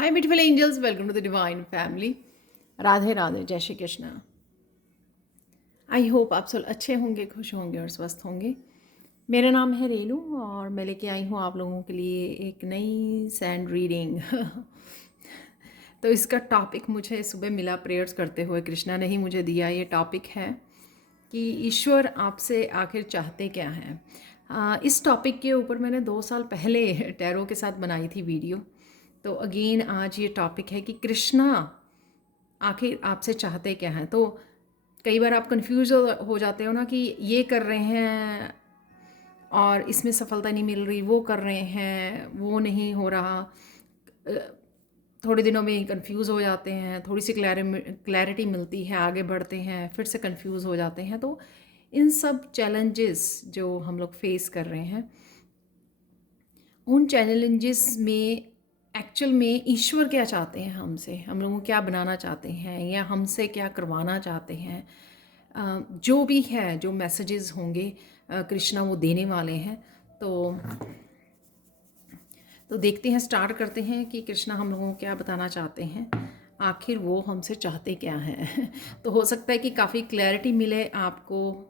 Hi beautiful angels, welcome to the divine family. Radhe Radhe, जय Shri Krishna. I hope आप सब अच्छे होंगे, खुश होंगे और स्वस्थ होंगे। मेरा नाम है रेलू और मैं लेके आई हूँ आप लोगों के लिए एक नई सैंड रीडिंग। तो इसका टॉपिक मुझे सुबह मिला प्रेयर्स करते हुए, कृष्णा ने ही मुझे दिया। ये टॉपिक है कि ईश्वर आपसे आखिर चाहते क्या हैं। इस टॉपिक के ऊपर मैंने 2 साल पहले टैरो के साथ बनाई थी वीडियो। तो अगेन आज ये टॉपिक है कि कृष्णा आखिर आपसे चाहते क्या हैं। तो कई बार आप कंफ्यूज हो जाते हो ना कि ये कर रहे हैं और इसमें सफलता नहीं मिल रही, वो कर रहे हैं वो नहीं हो रहा। थोड़े दिनों में कंफ्यूज हो जाते हैं, थोड़ी सी क्लैरिटी मिलती है, आगे बढ़ते हैं, फिर से कंफ्यूज हो जाते हैं। तो इन सब चैलेंजेस जो हम लोग फेस कर रहे हैं, उन चैलेंजेस में एक्चुअल में ईश्वर क्या चाहते हैं हमसे, हम लोगों को क्या बनाना चाहते हैं या हमसे क्या करवाना चाहते हैं। जो भी है, जो मैसेजेस होंगे कृष्णा वो देने वाले हैं। तो देखते हैं, स्टार्ट करते हैं कि कृष्णा हम लोगों को क्या बताना चाहते हैं, आखिर वो हमसे चाहते क्या हैं। तो हो सकता है कि काफ़ी क्लैरिटी मिले आपको।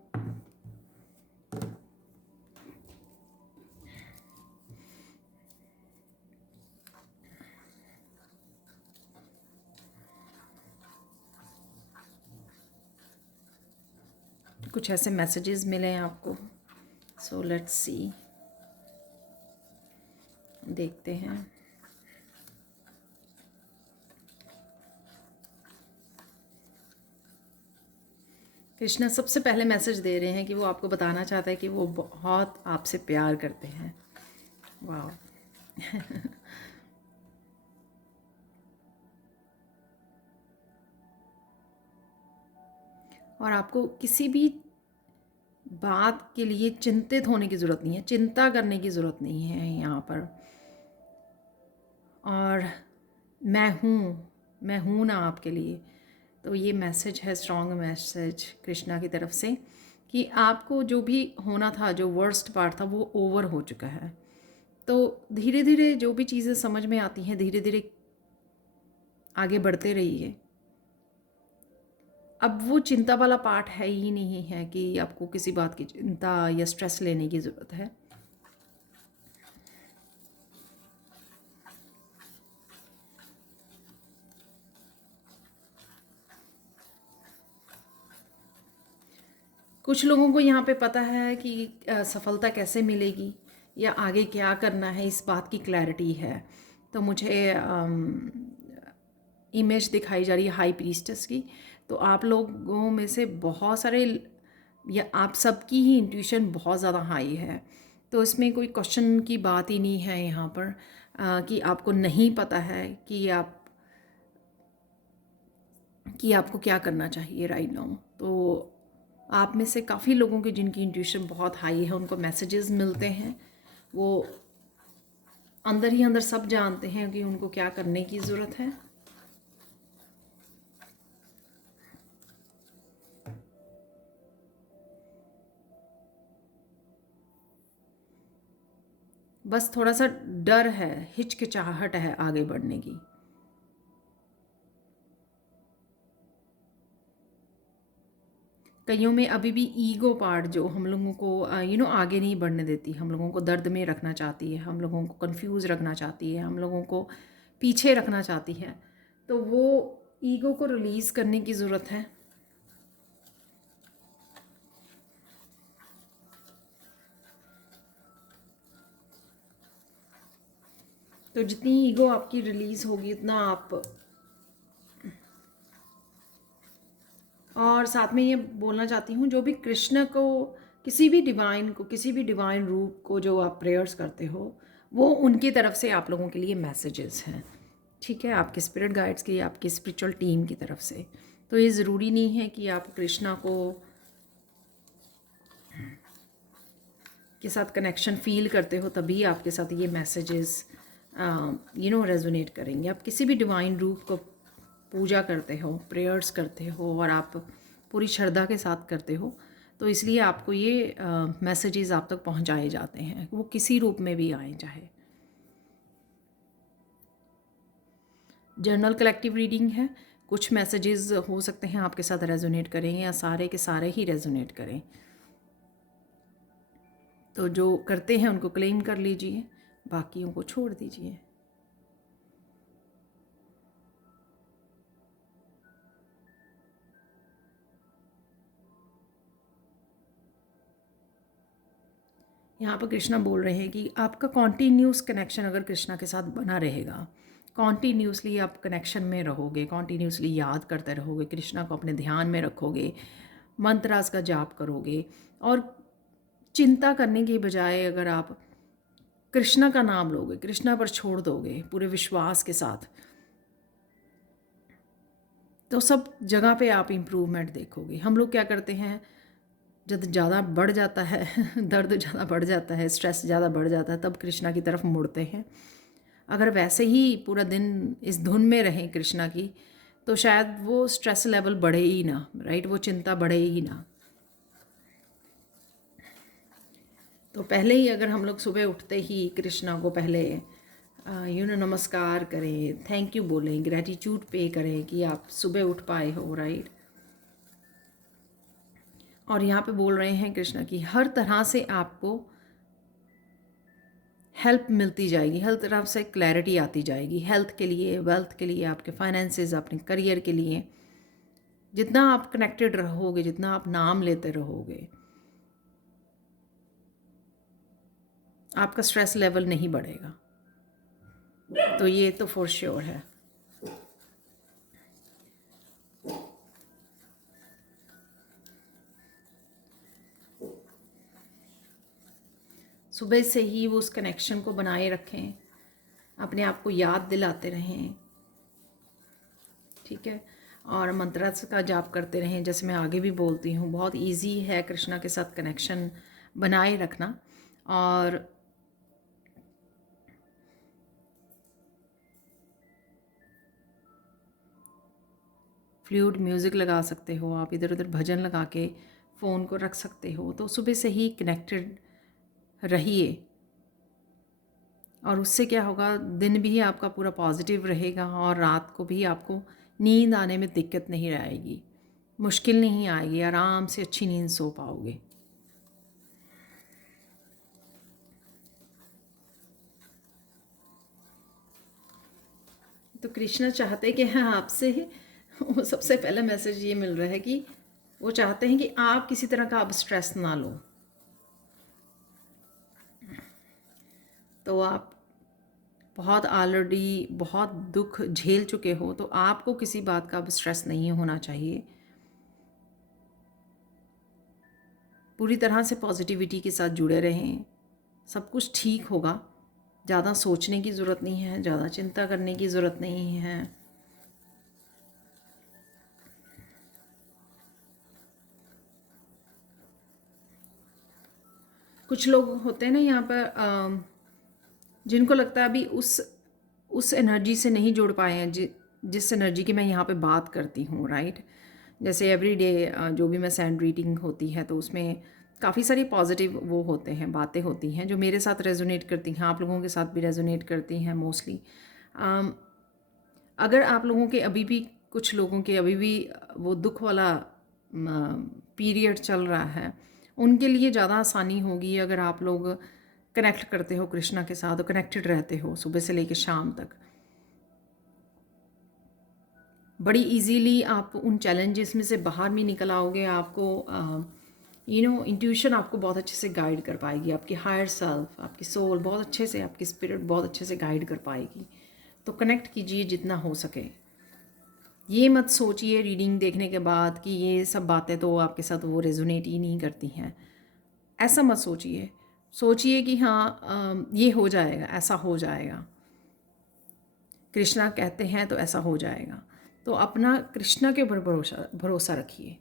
कुछ ऐसे मैसेजेस मिले आपको। सो लेट्स सी, देखते हैं। कृष्णा सबसे पहले मैसेज दे रहे हैं कि वो आपको बताना चाहता है कि वो बहुत आपसे प्यार करते हैं। वाह। और आपको किसी भी बात के लिए चिंतित होने की ज़रूरत नहीं है, चिंता करने की ज़रूरत नहीं है यहाँ पर। और मैं हूँ ना आपके लिए। तो ये मैसेज है, स्ट्रॉन्ग मैसेज कृष्णा की तरफ से कि आपको जो भी होना था, जो वर्स्ट पार्ट था, वो ओवर हो चुका है। तो धीरे धीरे जो भी चीज़ें समझ में आती हैं, धीरे धीरे आगे बढ़ते रहिए। अब वो चिंता वाला पार्ट है ही नहीं है कि आपको किसी बात की चिंता या स्ट्रेस लेने की ज़रूरत है। कुछ लोगों को यहाँ पे पता है कि सफलता कैसे मिलेगी या आगे क्या करना है, इस बात की क्लैरिटी है। तो मुझे इमेज दिखाई जा रही है हाई प्रीस्टेस की। तो आप लोगों में से बहुत सारे या आप सबकी ही इंट्यूशन बहुत ज़्यादा हाई है। तो इसमें कोई क्वेश्चन की बात ही नहीं है यहाँ पर कि आपको नहीं पता है कि आपको क्या करना चाहिए राइट नाउ। तो आप में से काफ़ी लोगों की जिनकी इंट्यूशन बहुत हाई है, उनको मैसेजेस मिलते हैं। वो अंदर ही अंदर सब जानते हैं कि उनको क्या करने की ज़रूरत है। बस थोड़ा सा डर है, हिचकिचाहट है आगे बढ़ने की। कईयों में अभी भी ईगो पार्ट जो हम लोगों को आगे नहीं बढ़ने देती, हम लोगों को दर्द में रखना चाहती है, हम लोगों को कंफ्यूज रखना चाहती है, हम लोगों को पीछे रखना चाहती है। तो वो ईगो को रिलीज़ करने की ज़रूरत है। तो जितनी ईगो आपकी रिलीज़ होगी उतना आप। और साथ में ये बोलना चाहती हूँ, जो भी कृष्ण को, किसी भी डिवाइन रूप को जो आप प्रेयर्स करते हो, वो उनकी तरफ से आप लोगों के लिए मैसेजेस हैं। ठीक है, आपके स्पिरिट गाइड्स की, आपकी स्पिरिचुअल टीम की तरफ से। तो ये ज़रूरी नहीं है कि आप कृष्णा को के साथ कनेक्शन फील करते हो तभी आपके साथ ये मैसेजेस रेजोनेट करेंगे। आप किसी भी डिवाइन रूप को पूजा करते हो, प्रेयर्स करते हो और आप पूरी श्रद्धा के साथ करते हो, तो इसलिए आपको ये मैसेजेस आप तक पहुंचाए जाते हैं, वो किसी रूप में भी आए चाहे। जर्नल कलेक्टिव रीडिंग है। कुछ मैसेजेस हो सकते हैं आपके साथ रेजोनेट करें या सारे के सारे ही रेजोनेट करें। तो जो करते हैं उनको क्लेम कर लीजिए, बाकियों को छोड़ दीजिए। यहाँ पर कृष्णा बोल रहे हैं कि आपका कॉन्टीन्यूस कनेक्शन अगर कृष्णा के साथ बना रहेगा, कॉन्टीन्यूसली आप कनेक्शन में रहोगे, कॉन्टीन्यूसली याद करते रहोगे, कृष्णा को अपने ध्यान में रखोगे, मंत्रास का जाप करोगे और चिंता करने की बजाय अगर आप कृष्णा का नाम लोगे, कृष्णा पर छोड़ दोगे पूरे विश्वास के साथ, तो सब जगह पे आप इम्प्रूवमेंट देखोगे। हम लोग क्या करते हैं, जब ज़्यादा बढ़ जाता है दर्द ज़्यादा बढ़ जाता है, स्ट्रेस ज़्यादा बढ़ जाता है, तब कृष्णा की तरफ मुड़ते हैं। अगर वैसे ही पूरा दिन इस धुन में रहें कृष्णा की, तो शायद वो स्ट्रेस लेवल बढ़े ही ना, राइट, वो चिंता बढ़े ही ना। तो पहले ही अगर हम लोग सुबह उठते ही कृष्णा को पहले नमस्कार करें, थैंक यू बोलें, ग्रैटिट्यूड पे करें कि आप सुबह उठ पाए हो, राइट। और यहाँ पे बोल रहे हैं कृष्णा की हर तरह से आपको हेल्प मिलती जाएगी, हर तरफ से क्लैरिटी आती जाएगी, हेल्थ के लिए, वेल्थ के लिए, आपके फाइनेंसेस, अपने करियर के लिए। जितना आप कनेक्टेड रहोगे, जितना आप नाम लेते रहोगे, आपका स्ट्रेस लेवल नहीं बढ़ेगा। तो ये तो फॉर श्योर है। सुबह से ही वो उस कनेक्शन को बनाए रखें, अपने आप को याद दिलाते रहें, ठीक है। और मंत्र का जाप करते रहें, जैसे मैं आगे भी बोलती हूँ, बहुत इजी है कृष्णा के साथ कनेक्शन बनाए रखना। और फ्लूट म्यूज़िक लगा सकते हो आप, इधर उधर भजन लगा के फ़ोन को रख सकते हो। तो सुबह से ही कनेक्टेड रहिए, और उससे क्या होगा, दिन भी आपका पूरा पॉजिटिव रहेगा और रात को भी आपको नींद आने में दिक्कत नहीं आएगी, मुश्किल नहीं आएगी, आराम से अच्छी नींद सो पाओगे। तो कृष्णा चाहते कि हाँ आपसे वो सबसे पहला मैसेज ये मिल रहा है कि वो चाहते हैं कि आप किसी तरह का अब स्ट्रेस ना लो। तो आप बहुत ऑलरेडी बहुत दुख झेल चुके हो, तो आपको किसी बात का अब स्ट्रेस नहीं होना चाहिए। पूरी तरह से पॉजिटिविटी के साथ जुड़े रहें, सब कुछ ठीक होगा। ज़्यादा सोचने की ज़रूरत नहीं है, ज़्यादा चिंता करने की ज़रूरत नहीं है। कुछ लोग होते हैं ना यहाँ पर, जिनको लगता है अभी उस एनर्जी से नहीं जुड़ पाए हैं जिस एनर्जी की मैं यहाँ पे बात करती हूँ, राइट। जैसे एवरी डे जो भी मैं सैंड रीडिंग होती है, तो उसमें काफ़ी सारी पॉजिटिव वो होते हैं, बातें होती हैं जो मेरे साथ रेजोनेट करती हैं, आप लोगों के साथ भी रेजोनेट करती हैं मोस्टली। अगर आप लोगों के अभी भी, कुछ लोगों के अभी भी वो दुख वाला पीरियड चल रहा है, उनके लिए ज़्यादा आसानी होगी अगर आप लोग कनेक्ट करते हो कृष्णा के साथ, कनेक्टेड रहते हो सुबह से लेकर शाम तक। बड़ी इजीली आप उन चैलेंजेस में से बाहर भी निकल आओगे। आपको इंट्यूशन आपको बहुत अच्छे से गाइड कर पाएगी, आपकी हायर सेल्फ, आपकी सोल बहुत अच्छे से, आपकी स्पिरिट बहुत अच्छे से गाइड कर पाएगी। तो कनेक्ट कीजिए जितना हो सके। ये मत सोचिए रीडिंग देखने के बाद कि ये सब बातें तो आपके साथ वो रेजोनेट ही नहीं करती हैं, ऐसा मत सोचिए। सोचिए कि हाँ ये हो जाएगा, ऐसा हो जाएगा, कृष्णा कहते हैं तो ऐसा हो जाएगा। तो अपना कृष्णा के ऊपर भरोसा भरोसा रखिए,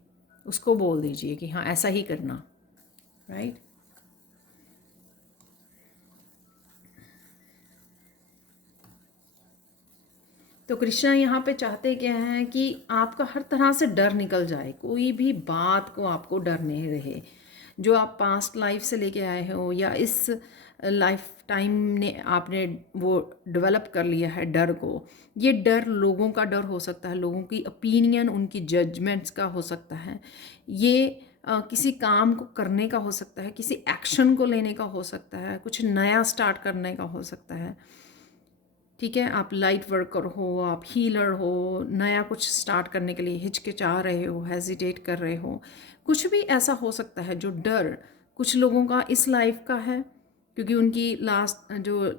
उसको बोल दीजिए कि हाँ ऐसा ही करना, राइट। तो कृष्णा यहाँ पे चाहते क्या हैं कि आपका हर तरह से डर निकल जाए, कोई भी बात को आपको डर नहीं रहे। जो आप पास्ट लाइफ से लेके आए हो या इस लाइफ टाइम ने आपने वो डेवलप कर लिया है डर को। ये डर लोगों का डर हो सकता है, लोगों की ओपिनियन, उनकी जजमेंट्स का हो सकता है, ये किसी काम को करने का हो सकता है, किसी एक्शन को लेने का हो सकता है, कुछ नया स्टार्ट करने का हो सकता है। ठीक है, आप लाइट वर्कर हो, आप हीलर हो, नया कुछ स्टार्ट करने के लिए हिचकिचा रहे हो, हेजिटेट कर रहे हो, कुछ भी ऐसा हो सकता है जो डर कुछ लोगों का इस लाइफ का है, क्योंकि उनकी लास्ट जो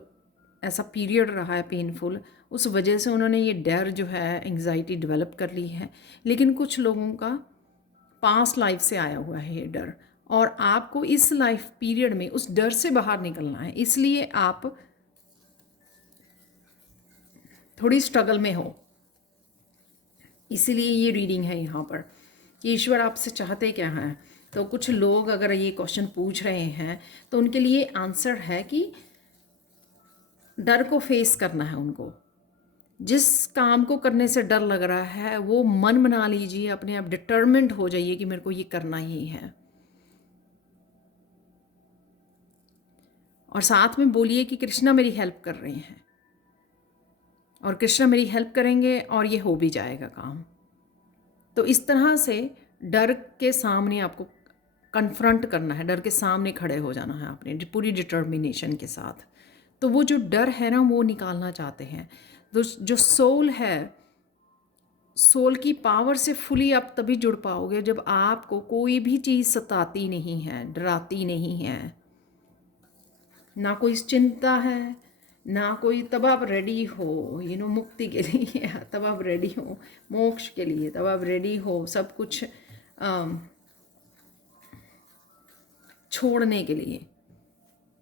ऐसा पीरियड रहा है पेनफुल, उस वजह से उन्होंने ये डर जो है एंग्जाइटी डेवलप कर ली है। लेकिन कुछ लोगों का पास्ट लाइफ से आया हुआ है ये डर, और आपको इस लाइफ पीरियड में उस डर से बाहर निकलना है, इसलिए आप थोड़ी स्ट्रगल में हो। इसीलिए ये रीडिंग है यहाँ पर कि ईश्वर आपसे चाहते क्या हैं। तो कुछ लोग अगर ये क्वेश्चन पूछ रहे हैं तो उनके लिए आंसर है कि डर को फेस करना है उनको। जिस काम को करने से डर लग रहा है वो मन बना लीजिए, अपने आप डिटर्मिन्ड हो जाइए कि मेरे को ये करना ही है, और साथ में बोलिए कि कृष्णा मेरी हेल्प कर रहे हैं और कृष्णा मेरी हेल्प करेंगे और ये हो भी जाएगा काम। तो इस तरह से डर के सामने आपको कन्फ्रंट करना है, डर के सामने खड़े हो जाना है अपने पूरी डिटर्मिनेशन के साथ। तो वो जो डर है ना वो निकालना चाहते हैं। तो जो सोल है, सोल की पावर से फुली आप तभी जुड़ पाओगे जब आपको कोई भी चीज़ सताती नहीं है, डराती नहीं है, ना कोई चिंता है, ना कोई, तब आप रेडी हो मुक्ति के लिए, तब आप रेडी हो मोक्ष के लिए, तब आप रेडी हो सब कुछ छोड़ने के लिए।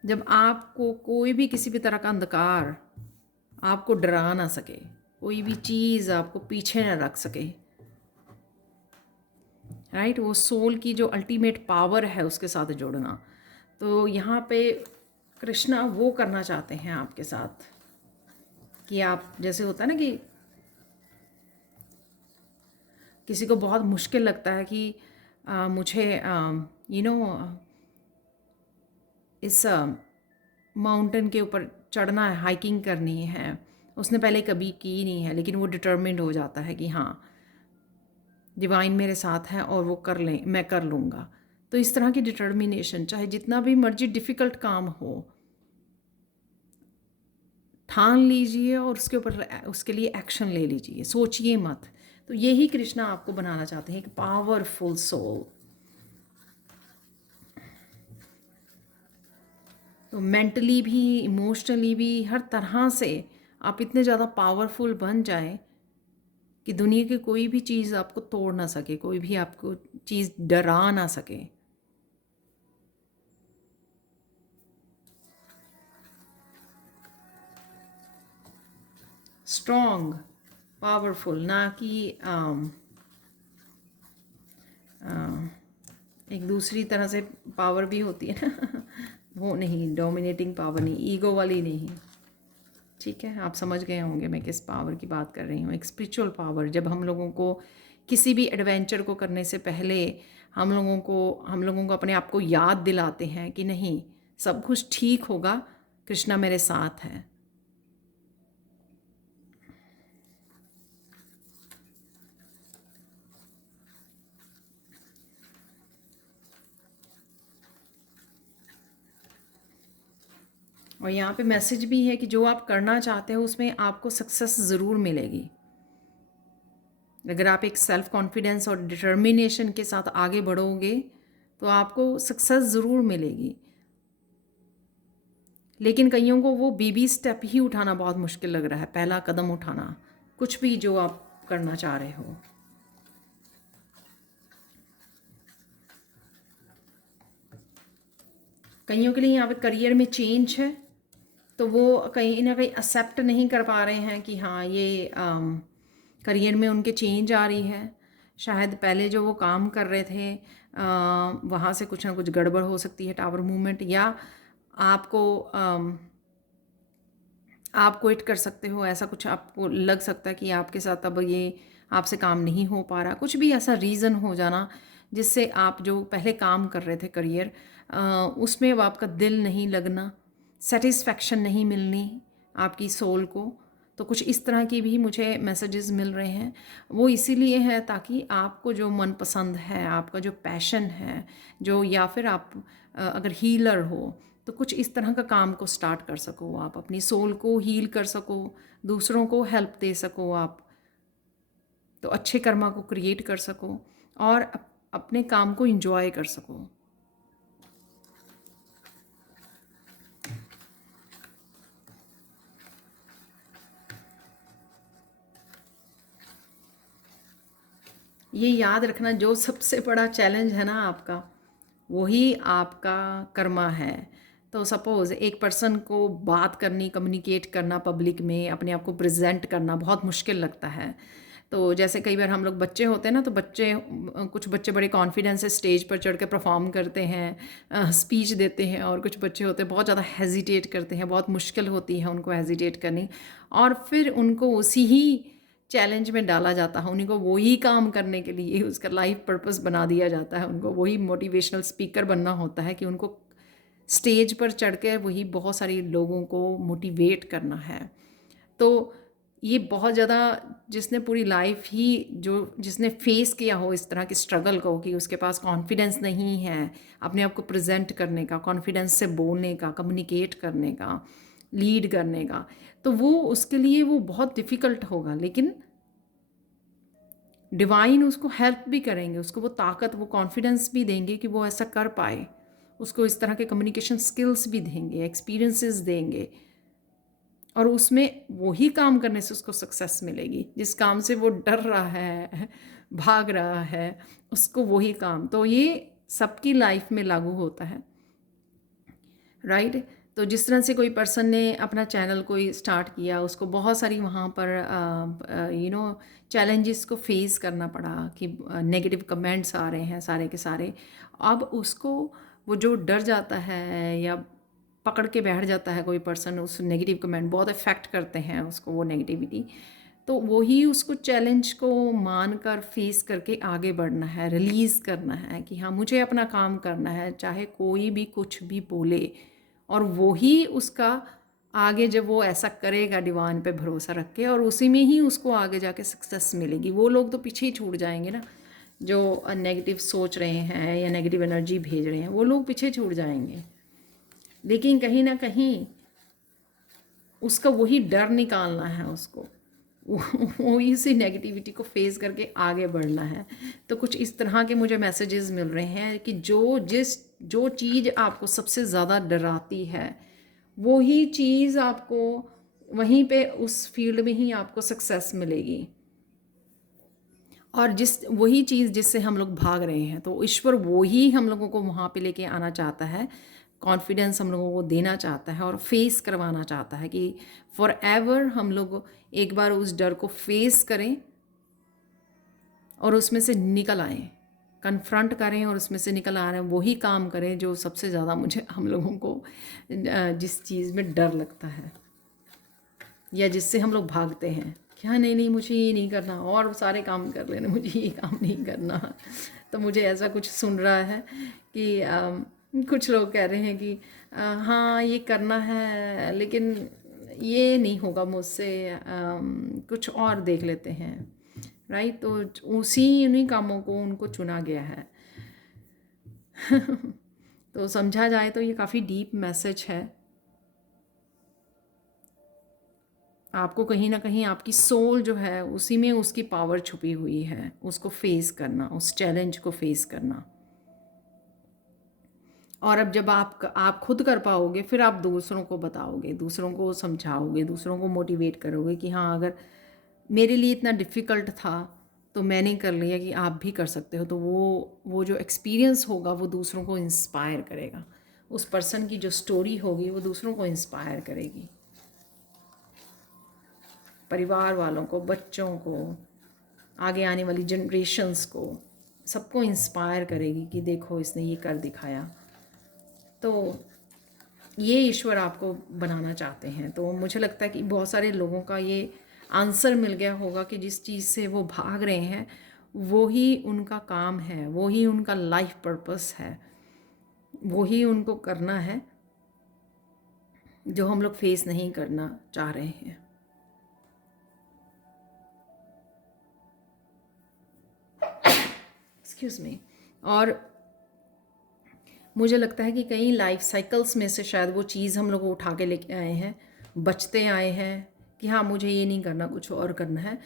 जब आपको कोई भी किसी भी तरह का अंधकार आपको डरा ना सके, कोई भी चीज़ आपको पीछे ना रख सके, राइट, वो सोल की जो अल्टीमेट पावर है उसके साथ जुड़ना। तो यहाँ पे कृष्णा वो करना चाहते हैं आपके साथ कि आप, जैसे होता है ना कि किसी को बहुत मुश्किल लगता है कि मुझे इस माउंटेन के ऊपर चढ़ना है, हाइकिंग करनी है, उसने पहले कभी की नहीं है, लेकिन वो डिटर्मिन्ड हो जाता है कि हाँ डिवाइन मेरे साथ है और वो कर लें, मैं कर लूँगा। तो इस तरह की डिटर्मिनेशन, चाहे जितना भी मर्जी डिफ़िकल्ट काम हो, ठान लीजिए और उसके ऊपर उसके लिए एक्शन ले लीजिए, सोचिए मत। तो यही कृष्णा आपको बनाना चाहते हैं, एक पावरफुल सोल। तो मेंटली भी, इमोशनली भी, हर तरह से आप इतने ज़्यादा पावरफुल बन जाएं कि दुनिया की कोई भी चीज़ आपको तोड़ ना सके, कोई भी आपको चीज़ डरा ना सके। स्ट्रॉन्ग, पावरफुल, ना कि एक दूसरी तरह से पावर भी होती है ना वो नहीं, डोमिनेटिंग पावर नहीं, ईगो वाली नहीं। ठीक है, आप समझ गए होंगे मैं किस पावर की बात कर रही हूँ। एक स्पिरिचुअल पावर, जब हम लोगों को किसी भी एडवेंचर को करने से पहले हम लोगों को अपने आप को याद दिलाते हैं कि नहीं, सब कुछ ठीक होगा, कृष्णा मेरे साथ है। और यहाँ पे मैसेज भी है कि जो आप करना चाहते हो उसमें आपको सक्सेस ज़रूर मिलेगी। अगर आप एक सेल्फ कॉन्फिडेंस और डिटर्मिनेशन के साथ आगे बढ़ोगे तो आपको सक्सेस ज़रूर मिलेगी। लेकिन कईयों को वो बेबी स्टेप ही उठाना बहुत मुश्किल लग रहा है, पहला कदम उठाना, कुछ भी जो आप करना चाह रहे हो। कईयों के लिए यहाँ पे करियर में चेंज है, तो वो कहीं ना कहीं एक्सेप्ट नहीं कर पा रहे हैं कि हाँ ये करियर में उनके चेंज आ रही है। शायद पहले जो वो काम कर रहे थे वहाँ से कुछ ना कुछ गड़बड़ हो सकती है, टावर मूवमेंट, या आपको आप क्विट कर सकते हो, ऐसा कुछ आपको लग सकता है कि आपके साथ अब ये आपसे काम नहीं हो पा रहा, कुछ भी ऐसा रीज़न हो जाना जिससे आप जो पहले काम कर रहे थे करियर उसमें अब आपका दिल नहीं लगना, सेटिस्फैक्शन नहीं मिलनी आपकी सोल को। तो कुछ इस तरह की भी मुझे मैसेजेस मिल रहे हैं। वो इसीलिए है ताकि आपको जो मनपसंद है, आपका जो पैशन है, जो, या फिर आप अगर हीलर हो तो कुछ इस तरह का काम को स्टार्ट कर सको, आप अपनी सोल को हील कर सको, दूसरों को हेल्प दे सको आप, तो अच्छे कर्मा को क्रिएट कर सको और अपने काम को एंजॉय कर सको। ये याद रखना, जो सबसे बड़ा चैलेंज है ना आपका, वही आपका कर्मा है। तो सपोज़ एक पर्सन को बात करनी, कम्युनिकेट करना, पब्लिक में अपने आप को प्रेजेंट करना बहुत मुश्किल लगता है। तो जैसे कई बार हम लोग बच्चे होते हैं ना, तो कुछ बच्चे बड़े कॉन्फिडेंस से स्टेज पर चढ़ के परफॉर्म करते हैं, स्पीच देते हैं, और कुछ बच्चे होते हैं बहुत ज़्यादा हेजिटेट करते हैं, बहुत मुश्किल होती है उनको हेजिटेट करनी, और फिर उनको उसी ही चैलेंज में डाला जाता है, उनको वही काम करने के लिए उसका लाइफ पर्पस बना दिया जाता है, उनको वही मोटिवेशनल स्पीकर बनना होता है कि उनको स्टेज पर चढ़ के वही बहुत सारे लोगों को मोटिवेट करना है। तो ये बहुत ज़्यादा, जिसने पूरी लाइफ ही जिसने फेस किया हो इस तरह के स्ट्रगल को, कि उसके पास कॉन्फिडेंस नहीं है अपने आप को प्रेजेंट करने का, कॉन्फिडेंस से बोलने का, कम्युनिकेट करने का, लीड करने का, तो वो उसके लिए वो बहुत डिफ़िकल्ट होगा। लेकिन डिवाइन उसको हेल्प भी करेंगे, उसको वो ताकत, वो कॉन्फिडेंस भी देंगे कि वो ऐसा कर पाए, उसको इस तरह के कम्युनिकेशन स्किल्स भी देंगे, एक्सपीरियंसेस देंगे, और उसमें वही काम करने से उसको सक्सेस मिलेगी। जिस काम से वो डर रहा है, भाग रहा है, उसको वही काम, तो ये सबकी लाइफ में लागू होता है, राइट। तो जिस तरह से कोई पर्सन ने अपना चैनल कोई स्टार्ट किया, उसको बहुत सारी वहाँ पर चैलेंजेस को फेस करना पड़ा कि नेगेटिव कमेंट्स आ रहे हैं सारे के सारे। अब उसको वो जो डर जाता है या पकड़ के बैठ जाता है कोई पर्सन, उस नेगेटिव कमेंट बहुत इफ़ेक्ट करते हैं उसको, वो नेगेटिविटी, तो वही उसको चैलेंज को मान कर फेस करके आगे बढ़ना है, रिलीज़ करना है कि हाँ मुझे अपना काम करना है, चाहे कोई भी कुछ भी बोले। और वही उसका आगे, जब वो ऐसा करेगा डिवाइन पे भरोसा रख के, और उसी में ही उसको आगे जाके सक्सेस मिलेगी। वो लोग तो पीछे ही छूट जाएंगे ना, जो नेगेटिव सोच रहे हैं या नेगेटिव एनर्जी भेज रहे हैं, वो लोग पीछे छूट जाएंगे। लेकिन कहीं ना कहीं उसका वही डर निकालना है, उसको वो इसी नेगेटिविटी को फेस करके आगे बढ़ना है। तो कुछ इस तरह के मुझे मैसेजेस मिल रहे हैं कि जो चीज़ आपको सबसे ज़्यादा डराती है, वो ही चीज़ आपको वहीं पे उस फील्ड में ही आपको सक्सेस मिलेगी। और वही चीज़ जिससे हम लोग भाग रहे हैं, तो ईश्वर वो ही हम लोगों को वहाँ पे लेके आना चाहता है, कॉन्फिडेंस हम लोगों को देना चाहता है और फेस करवाना चाहता है कि फॉर एवर हम लोग एक बार उस डर को फेस करें और उसमें से निकल आएँ, कन्फ्रंट करें और उसमें से निकल आ रहे हैं, वही काम करें जो सबसे ज़्यादा मुझे हम लोगों को जिस चीज़ में डर लगता है या जिससे हम लोग भागते हैं, क्या नहीं नहीं मुझे ये नहीं करना और सारे काम कर लेने, मुझे ये काम नहीं करना। तो मुझे ऐसा कुछ सुन रहा है कि कुछ लोग कह रहे हैं कि हाँ ये करना है लेकिन ये नहीं होगा मुझसे, कुछ और देख लेते हैं, राइट। तो उन्हीं कामों को उनको चुना गया है। तो समझा जाए तो ये काफ़ी डीप मैसेज है। आपको कहीं ना कहीं आपकी सोल जो है उसी में उसकी पावर छुपी हुई है, उसको फेस करना, उस चैलेंज को फेस करना। और अब जब आप खुद कर पाओगे, फिर आप दूसरों को बताओगे, दूसरों को समझाओगे, दूसरों को मोटिवेट करोगे कि हाँ अगर मेरे लिए इतना डिफ़िकल्ट था तो मैंने कर लिया, कि आप भी कर सकते हो। तो वो जो एक्सपीरियंस होगा वो दूसरों को इंस्पायर करेगा, उस पर्सन की जो स्टोरी होगी वो दूसरों को इंस्पायर करेगी, परिवार वालों को, बच्चों को, आगे आने वाली जनरेशन्स को, सबको इंस्पायर करेगी कि देखो इसने ये कर दिखाया। तो ये ईश्वर आपको बनाना चाहते हैं। तो मुझे लगता है कि बहुत सारे लोगों का ये आंसर मिल गया होगा कि जिस चीज़ से वो भाग रहे हैं वो ही उनका काम है, वो ही उनका लाइफ पर्पस है, वो ही उनको करना है। जो हम लोग फेस नहीं करना चाह रहे हैं। Excuse me. और मुझे लगता है कि कई लाइफ साइकिल्स में से शायद वो चीज़ हम लोग उठा के लेके आए हैं, बचते आए हैं कि हाँ मुझे ये नहीं करना, कुछ और करना है।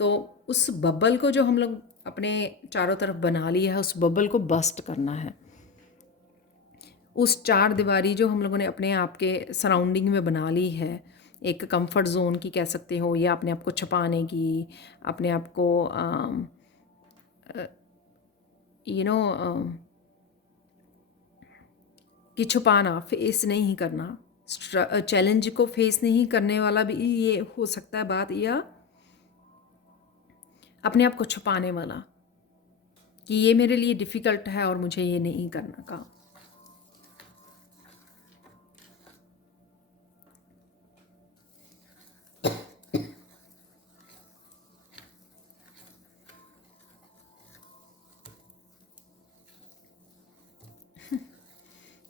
तो उस बबल को जो हम लोग अपने चारों तरफ बना लिया है, उस बबल को बस्ट करना है। उस चार दीवारी जो हम लोगों ने अपने आप के सराउंडिंग में बना ली है, एक कंफर्ट जोन की कह सकते हो, या अपने आप को छुपाने की, अपने आप को यू नो कि छुपाना, फेस नहीं करना, चैलेंज को फेस नहीं करने वाला भी ये हो सकता है बात, या अपने आप को छुपाने वाला कि ये मेरे लिए डिफ़िकल्ट है और मुझे ये नहीं करना का।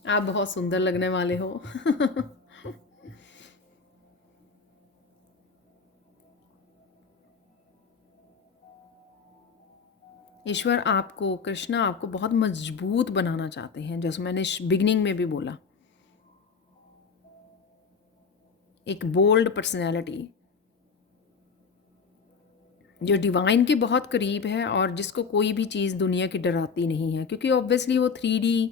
आप बहुत सुंदर लगने वाले हो। ईश्वर आपको, कृष्णा आपको बहुत मजबूत बनाना चाहते हैं, जैसे मैंने बिगनिंग में भी बोला, एक बोल्ड पर्सनैलिटी जो डिवाइन के बहुत करीब है और जिसको कोई भी चीज़ दुनिया की डराती नहीं है, क्योंकि ऑब्वियसली वो 3D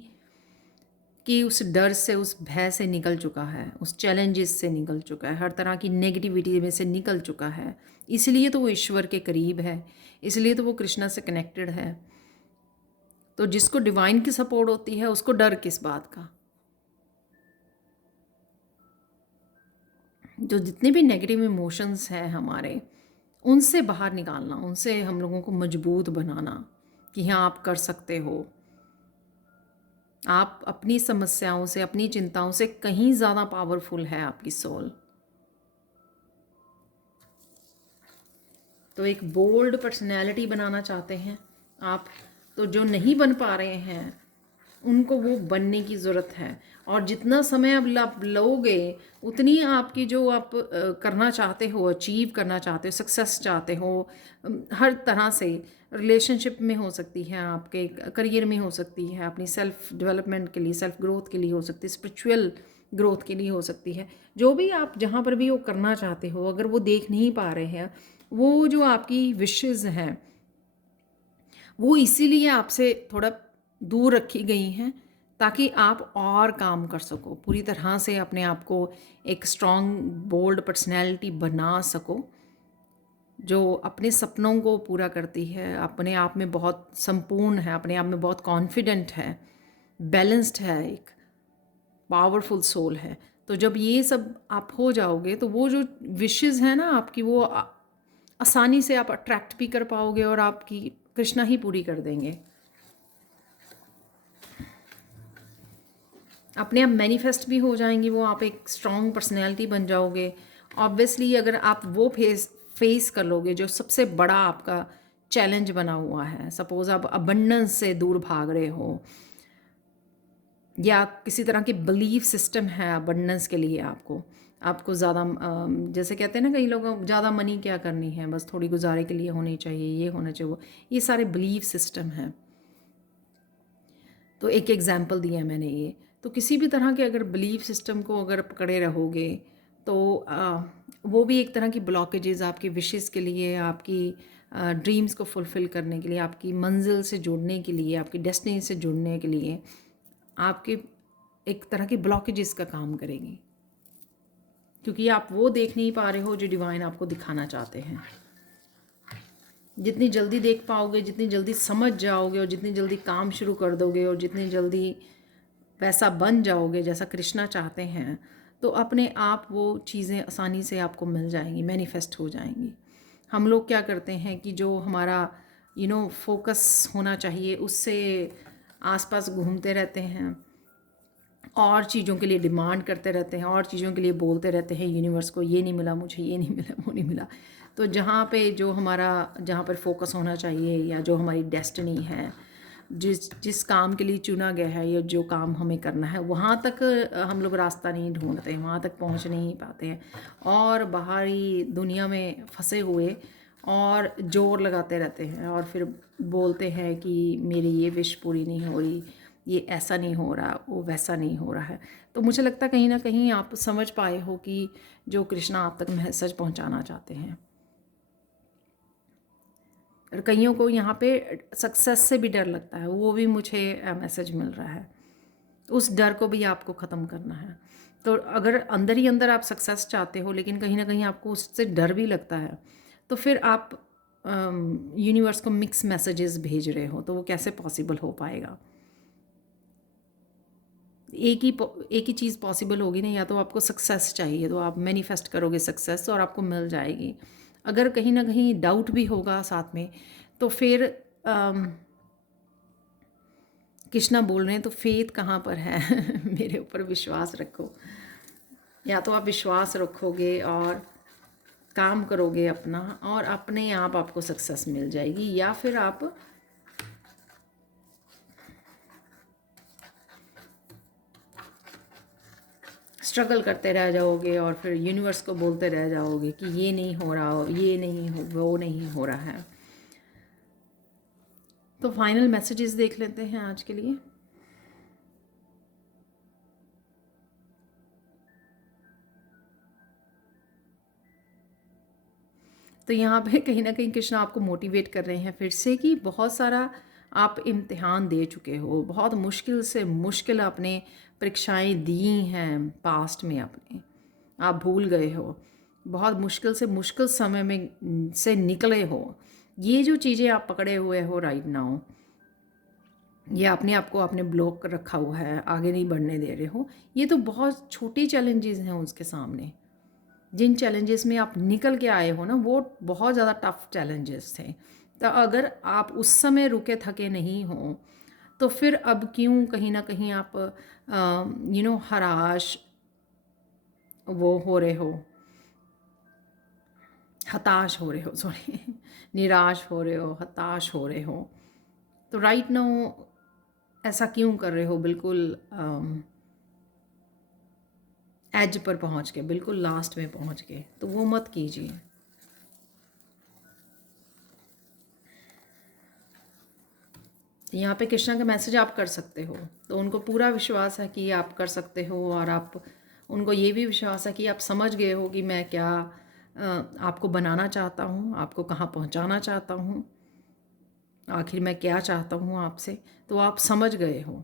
कि उस डर से, उस भय से निकल चुका है, उस चैलेंजेस से निकल चुका है, हर तरह की नेगेटिविटी में से निकल चुका है। इसलिए तो वो ईश्वर के करीब है, इसलिए तो वो कृष्णा से कनेक्टेड है। तो जिसको डिवाइन की सपोर्ट होती है उसको डर किस बात का। जो जितने भी नेगेटिव इमोशंस हैं हमारे, उनसे बाहर निकालना, उनसे हम लोगों को मजबूत बनाना कि हाँ आप कर सकते हो। आप अपनी समस्याओं से, अपनी चिंताओं से कहीं ज़्यादा पावरफुल है आपकी सोल। तो एक बोल्ड पर्सनैलिटी बनाना चाहते हैं आप, तो जो नहीं बन पा रहे हैं उनको वो बनने की ज़रूरत है। और जितना समय अब लोगे उतनी आपकी जो आप करना चाहते हो, अचीव करना चाहते हो, सक्सेस चाहते हो, हर तरह से रिलेशनशिप में हो सकती है, आपके करियर में हो सकती है, अपनी सेल्फ डेवलपमेंट के लिए, सेल्फ ग्रोथ के लिए हो सकती है, स्पिरिचुअल ग्रोथ के लिए हो सकती है। जो भी आप जहाँ पर भी वो करना चाहते हो, अगर वो देख नहीं पा रहे हैं, वो जो आपकी विशेज़ हैं वो इसीलिए आपसे थोड़ा दूर रखी गई हैं ताकि आप और काम कर सको, पूरी तरह से अपने आप को एक स्ट्रॉन्ग बोल्ड पर्सनैलिटी बना सको जो अपने सपनों को पूरा करती है, अपने आप में बहुत संपूर्ण है, अपने आप में बहुत कॉन्फिडेंट है, बैलेंस्ड है, एक पावरफुल सोल है। तो जब ये सब आप हो जाओगे तो वो जो विशेज़ हैं ना आपकी, वो आसानी से आप अट्रैक्ट भी कर पाओगे और आपकी कृष्णा ही पूरी कर देंगे। अपने आप मैनिफेस्ट भी हो जाएंगी वो, आप एक स्ट्रॉन्ग पर्सनैलिटी बन जाओगे। ऑब्वियसली अगर आप वो फेस कर लोगे जो सबसे बड़ा आपका चैलेंज बना हुआ है, सपोज़ आप अबंडेंस से दूर भाग रहे हो या किसी तरह की बिलीफ सिस्टम है अबंडेंस के लिए, आपको ज़्यादा जैसे कहते हैं ना कई लोग, ज़्यादा मनी क्या करनी है, बस थोड़ी गुजारे के लिए होनी चाहिए, ये होना चाहिए वो, ये सारे बिलीफ सिस्टम हैं। तो एक एग्जांपल दिया है मैंने ये। तो किसी भी तरह के अगर बिलीफ सिस्टम को अगर पकड़े रहोगे तो वो भी एक तरह की ब्लॉकेजेस आपकी विशेस के लिए, आपकी ड्रीम्स को फुलफ़िल करने के लिए, आपकी मंजिल से जुड़ने के लिए, आपकी डेस्टिनी से जुड़ने के लिए आपके एक तरह की ब्लॉकेजेस का काम करेगी, क्योंकि आप वो देख नहीं पा रहे हो जो डिवाइन आपको दिखाना चाहते हैं। जितनी जल्दी देख पाओगे, जितनी जल्दी समझ जाओगे और जितनी जल्दी काम शुरू कर दोगे और जितनी जल्दी वैसा बन जाओगे जैसा कृष्णा चाहते हैं, तो अपने आप वो चीज़ें आसानी से आपको मिल जाएंगी, मैनिफेस्ट हो जाएंगी। हम लोग क्या करते हैं कि जो हमारा फोकस होना चाहिए उससे आसपास घूमते रहते हैं, और चीज़ों के लिए डिमांड करते रहते हैं, और चीज़ों के लिए बोलते रहते हैं यूनिवर्स को, ये नहीं मिला मुझे, ये नहीं मिला, वो नहीं मिला। तो जहाँ पे जो हमारा, जहाँ पर फोकस होना चाहिए या जो हमारी डेस्टिनी है, जिस जिस काम के लिए चुना गया है या जो काम हमें करना है वहाँ तक हम लोग रास्ता नहीं ढूंढते हैं, वहाँ तक पहुँच नहीं पाते हैं और बाहरी दुनिया में फंसे हुए और जोर लगाते रहते हैं और फिर बोलते हैं कि मेरी ये विश पूरी नहीं हो रही, ये ऐसा नहीं हो रहा, वो वैसा नहीं हो रहा है। तो मुझे लगता है कहीं ना कहीं आप समझ पाए हो कि जो कृष्णा आप तक मैसेज पहुंचाना चाहते हैं। और कईयों को यहाँ पे सक्सेस से भी डर लगता है, वो भी मुझे मैसेज मिल रहा है। उस डर को भी आपको ख़त्म करना है। तो अगर अंदर ही अंदर आप सक्सेस चाहते हो लेकिन कहीं ना कहीं आपको उससे डर भी लगता है, तो फिर आप यूनिवर्स को मिक्स मैसेजेस भेज रहे हो, तो वो कैसे पॉसिबल हो पाएगा। एक ही चीज़ पॉसिबल होगी ना, या तो आपको सक्सेस चाहिए तो आप मैनिफेस्ट करोगे सक्सेस और आपको मिल जाएगी। अगर कहीं ना कहीं डाउट भी होगा साथ में, तो फिर कृष्णा बोल रहे हैं तो फेथ कहाँ पर है मेरे ऊपर विश्वास रखो। या तो आप विश्वास रखोगे और काम करोगे अपना और अपने आप आपको सक्सेस मिल जाएगी, या फिर आप स्ट्रगल करते रह जाओगे और फिर यूनिवर्स को बोलते रह जाओगे कि ये नहीं हो रहा, ये नहीं हो, वो नहीं हो रहा है। तो फाइनल मैसेजेस देख लेते हैं आज के लिए। तो यहाँ पे कहीं ना कहीं कृष्णा आपको मोटिवेट कर रहे हैं फिर से कि बहुत सारा आप इम्तिहान दे चुके हो, बहुत मुश्किल से मुश्किल आपने परीक्षाएं दी हैं पास्ट में अपने, आप भूल गए हो, बहुत मुश्किल से मुश्किल समय में से निकले हो। ये जो चीज़ें आप पकड़े हुए हो राइट नाउ, ये अपने आप को आपने ब्लॉक कर रखा हुआ है, आगे नहीं बढ़ने दे रहे हो, ये तो बहुत छोटी चैलेंजेस हैं उसके सामने। जिन चैलेंजेस में आप निकल के आए हो ना, वो बहुत ज़्यादा टफ चैलेंजेस थे। तो अगर आप उस समय रुके थके नहीं हो, तो फिर अब क्यों कहीं ना कहीं आप हराश वो हो रहे हो, हताश हो रहे हो, सॉरी निराश हो रहे हो, हताश हो रहे हो। तो राइट नाउ ऐसा क्यों कर रहे हो, बिल्कुल एज पर पहुंच के, बिल्कुल लास्ट में पहुंच के, तो वो मत कीजिए। यहाँ पे कृष्णा का मैसेज आप कर सकते हो, तो उनको पूरा विश्वास है कि आप कर सकते हो, और आप उनको ये भी विश्वास है कि आप समझ गए हो कि मैं क्या आपको बनाना चाहता हूँ, आपको कहाँ पहुँचाना चाहता हूँ, आखिर मैं क्या चाहता हूँ आपसे, तो आप समझ गए हो।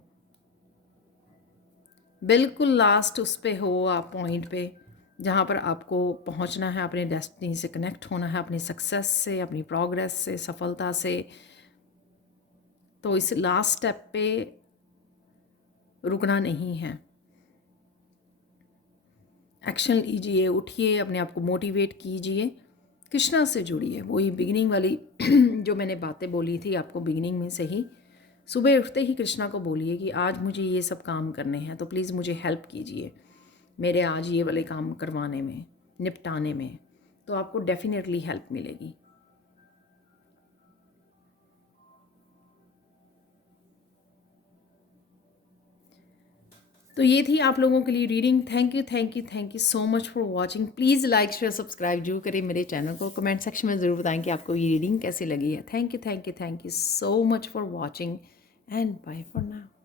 बिल्कुल लास्ट उस पे हो आप, पॉइंट पे जहाँ पर आपको पहुँचना है, अपने डेस्टिनी से कनेक्ट होना है, अपनी सक्सेस से, अपनी प्रोग्रेस से, सफलता से। तो इस लास्ट स्टेप पे रुकना नहीं है, एक्शन लीजिए, उठिए, अपने आप को मोटिवेट कीजिए, कृष्णा से जुड़िए। वही बिगिनिंग वाली जो मैंने बातें बोली थी आपको बिगिनिंग में से ही, सुबह उठते ही कृष्णा को बोलिए कि आज मुझे ये सब काम करने हैं, तो प्लीज़ मुझे हेल्प कीजिए मेरे आज ये वाले काम करवाने में, निपटाने में, तो आपको डेफिनेटली हेल्प मिलेगी। तो ये थी आप लोगों के लिए reading. Thank you thank you thank you so much for watching. Please like share subscribe जरूर करें मेरे चैनल को, कमेंट सेक्शन में ज़रूर बताएं कि आपको ये रीडिंग कैसी लगी है। Thank you so much for watching and bye for now.